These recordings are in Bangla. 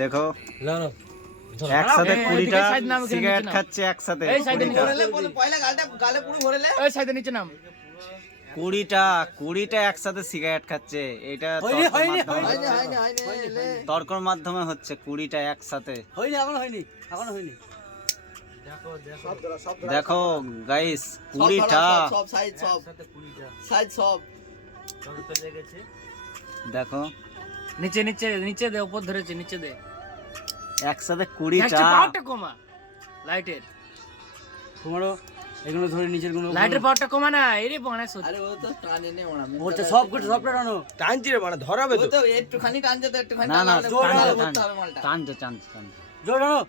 দেখো। একসাথে কুড়িটা সিগারেট খাচ্ছে একসাথে কুড়িটা। কুড়িটা কুড়িটা একসাথে সিগারেট খাচ্ছে। এটা তর্কর মাধ্যমে হচ্ছে। কুড়িটা একসাথে। দেখো গাইস কুড়িটা। দেখো। নিচে নিচে নিচে দে উপর ধরেছে নিচে দে। একসাথে কুড়িটা। পাওয়ারটা কমা। লাইটের। তোমারও এগুলো ধরে নিচেরগুলো লাইটের পাওয়ারটা কমা না এরে বানা সত্যি আরে ও তো টানে নে ওরা ওটা সব কিছু সবটা টানো টানছি রে মানে ধরাবে ও তো। তো একটুখানি টানছে তো একটুখানি না না করতে হবে মালটা। টানছে টানছে টানছে। জোর টানো।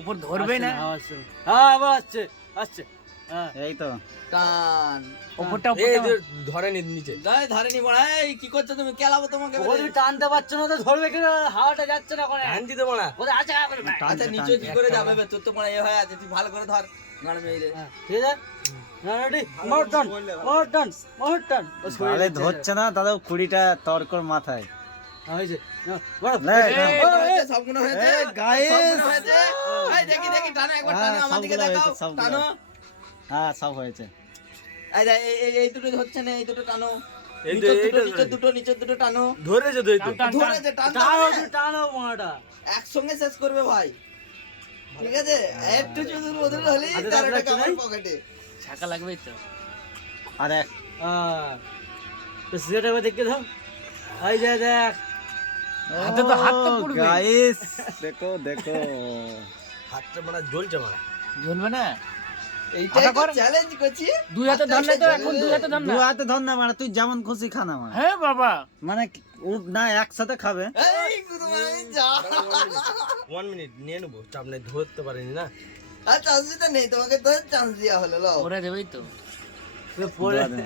উপর ধরবে না? হ্যাঁ আবার আসছে আসছে। এই তো। টান। উপরটা এই উপরটা যে ধরে নি নিচে। গায়ে ধারে এই কি করছ তুমি? কেলাবো তোমাকে ও টানতে পারছ না তো ধরবে কি হাওয়াটা যাচ্ছে না ওখানে। টানছি তো মানা ওদের আছে আচ্ছা নিচে কি করে যাবে? তোর তো মনে এ হয়ে আছে। তুই ভালো করে ধর। গান মেরে হ্যাঁ, ঠিক আছে। না রেডি মোর টান মোর টান মোর টান। ও সরে তাহলে যাচ্ছে। ধরছে না তাদের কুড়িটা তর্কর মাথায়। হ্যাঁ, হয়েছে। দেখি দেখি টানো একবার টানো আমার দিকে দেখাও। টানো। হ্যাঁ সব হয়েছে। এই দুটো হচ্ছে না এই দুটো টানো। একসঙ্গে শেষ করবে ভাই। ঠিক আছে? একটু? পকেটে। ছাকা লাগবে তো। আর হ্যাঁ। তো সিগারেট একবার দেখে দাও। এই যে দেখ। হাতে তো হাত তো পুড়বে। গাইস দেখো দেখো। হাতটা মানে জ্বলছে মারা জ্বলবে না? এইটাই চ্যালেঞ্জ করছি। দুই হাতে ধর না তো এখন দুই হাতে ধর দু না হাতে ধর না মানে তুই যেমন খুশি খা মানে। হ্যাঁ বাবা। মানে ও না একসাথে খাবে। এই গুরু মানে যা ওয়ান মিনিট নিয়ে নেব। চাপ নেই ধরতে পারিনি না। আর চান্স দিতে নেই তোমাকে তো চান্স দেওয়া হলো লও। ওরা দেবেই তো। তো পরে। ধরে নে।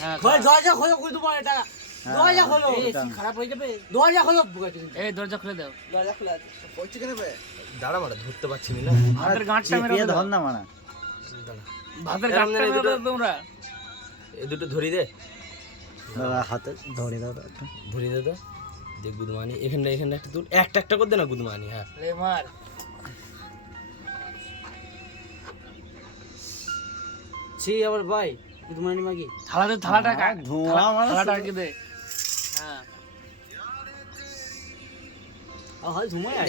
হ্যাঁ খোল দরজা খোলো কই তোমার এটা দরজা খোলো। খারাপ হয়ে যাবে? দরজা খোলো। এই দরজা খুলে দাও। দরজা খোলা আছে। পড়ছে কেন দাঁড়া মারা ধরতে পারছি না। হাতের গাঁটটা মেরে ধর না মানে। দাঁড়া হাতের এরম গাঁটটা না, এই মেরে দাও দুটো- তোমরা। এই দুটো ধরি দে। দাদা হাতে ধরে দাও একটু ধরি দে তো। দেখ গুদমানি। এখানে এখানে একটা তুল। একটা একটা করে দে না গুদমানি হ্যাঁ। মার। ছি আবার ভাই তোমার মাগি। থালাতে থালাটা থালাটা শুধু- দে।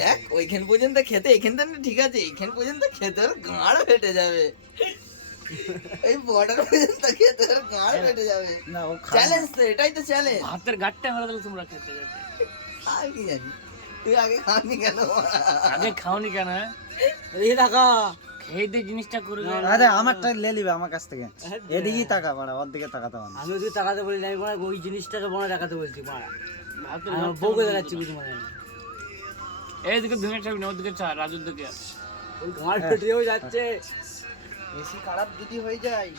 দেখ ওইখান পর্যন্ত খেতে এখান থেকে ঠিক আছে এখান পর্যন্ত খেতে ওর গাঁড় ফেটে যাবে। এই বর্ডার পর্যন্ত খেতে ওর গাঁড় ফেটে যাবে। না ও চ্যালেঞ্জ তো এটাই তো চ্যালেঞ্জ হাতের গাঁটটা তোমরা খেতে যাবে। আর কি জানি তুই আগে খাওনি কেন? আগে খাওনি কেন হ্যাঁ? এই খেয়ে দিয়ে জিনিসটা আরে আমারটা লে নিবে আমার কাছ থেকে। এদিকেই তাকা মানে ওর দিকে তাকাতে আমি ওদিকে টাকাতে বলি না, আমি ওই জিনিসটাকে মনে টাকাতে বলছি হাতের বউকে দেখাচ্ছি। কিছু মনে এইদিকে চাবি না ওদিকে চা রাজুর দিকে ফেটেও যাচ্ছে। বেশি খারাপ যদি হয়ে যায়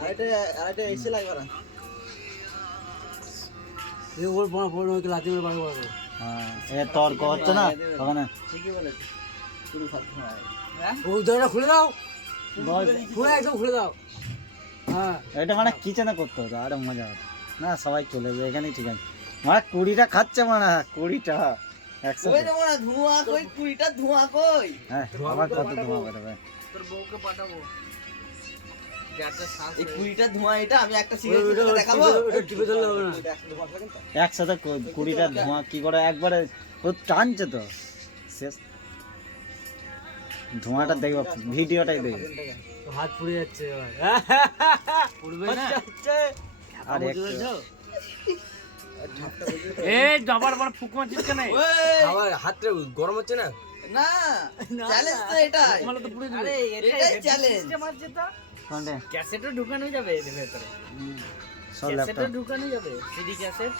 আরেকটা আরেকটা এসে লাগবে না। এ ওর পড়া পড়ে ওকে লাথি মেরে বাড়ি বাড়ি হ্যাঁ এ তর্ক হচ্ছে না ওখানে। ঠিকই বলেছিস শুরু খাতে হয়। ও দরজা খুলে দাও। খুলে একদম খুলে দাও। হ্যাঁ। এটা মানে কিচেনে করতে হতো আরে মজা হতো না সবাই চলে যাবে এখানেই ঠিক আছে। মানে কুড়িটা খাচ্ছে মানে কুড়িটা। একসাথে। ধোঁয়া কই কুড়িটা ধোঁয়া কই? হ্যাঁ আবার কত ধোঁয়া বেরোবে তোর বউকে পাঠাবো। এই কুড়িটা ধোঁয়া এটা আমি একটা ওই- সিগারেট ওটা- দেখাবো? ওটা- ওটা টিপে ধরলে হবে না। একসাথে কুড়িটা ধোঁয়া কি করে? একবারে ও টানছে তো। শেষ। ধোঁয়াটা দেখব ভিডিওটাই দেখবে হাত পুড়ে যাচ্ছে পড়বে যাচ্ছে আর একটু এই ডাবার ফুক মারছিস কেন? ওই, হাতটা গরম হচ্ছে না? না চ্যালেঞ্জ তো এটাই। মালে তো পুড়ে দিবে। এটাই চ্যালেঞ্জ কোনটা ক্যাসেটও ঢুকানো যাবে এর ভেতরে। সব ল্যাপটপ ঢুকানো যাবে সিডি ক্যাসেট।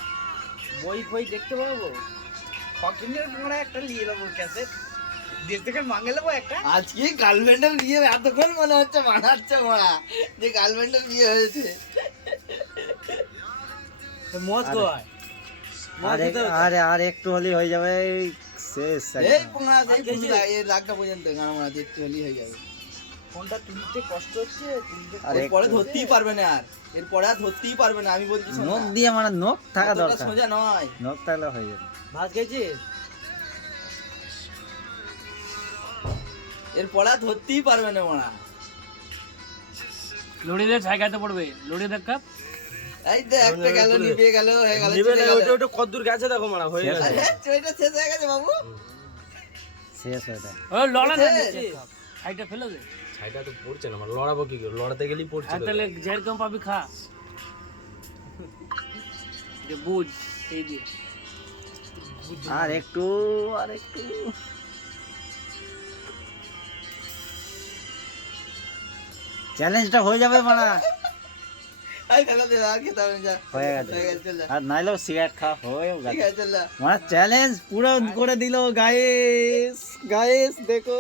বই ফই দেখতে পারব ফকিনের তোমরা একটা নিয়ে নেব ক্যাসেট। দেশ থেকে মাঙ্গে নেব একটা। আজকে গার্লফ্রেন্ডের বিয়ে এতক্ষণ মনে হচ্ছে মানাচ্ছে মারা যে গার্লফ্রেন্ডের বিয়ে হয়েছে। মদ কয় আর আর একটু হলেই হয়ে যাবে শেষ এই। পোঙা এই লাখটা পর্যন্ত গান মারা একটু হলেই হয়ে যাবে। ফোনটা তুলতে কষ্ট হচ্ছে তুলতে এরপরে ধরতেই পারবে না আর। এরপরে আর ধরতেই পারবে না আমি বলছি নখ দিয়ে মানে নখ থাকা দরকার। সোজা নয়। নখ থাকলে হয়ে যাবে। ভাত খেয়েছিস? এরপরে আর ধরতেই পারবে না ওরা। লড়িয়ে দেখ সাইকেলতে পড়বে। লড়িয়ে দেখ কাপ? এই তো একটা গেল নিভে গেল হয়ে গেল নিবে গেল। ওটা ওটা কদ্দূর গেছে দেখো মারা শেষ গেছে। আরে চইটা শেষ হয়ে গেছে বাবু। শেষ ও লড়া না বুঝেছে? সাইডটা ফেলে দে। ছাইটা তো পড়ছে না আমার লড়াবো কি করে? লড়াতে গেলেই পড়ছে আর তো। তাহলে পাবি খা। যে বুঝ এই দিয়ে। আর একটু আর একটু। চ্যালেঞ্জটা হয়ে যাবে মানা হয়ে গেছে। আর নাইলেও সিগারেট খাওয়া হয়েও গেছে। আছে চল। যা। মানে চ্যালেঞ্জ পুরো করে দিল গাইস গাইস দেখো।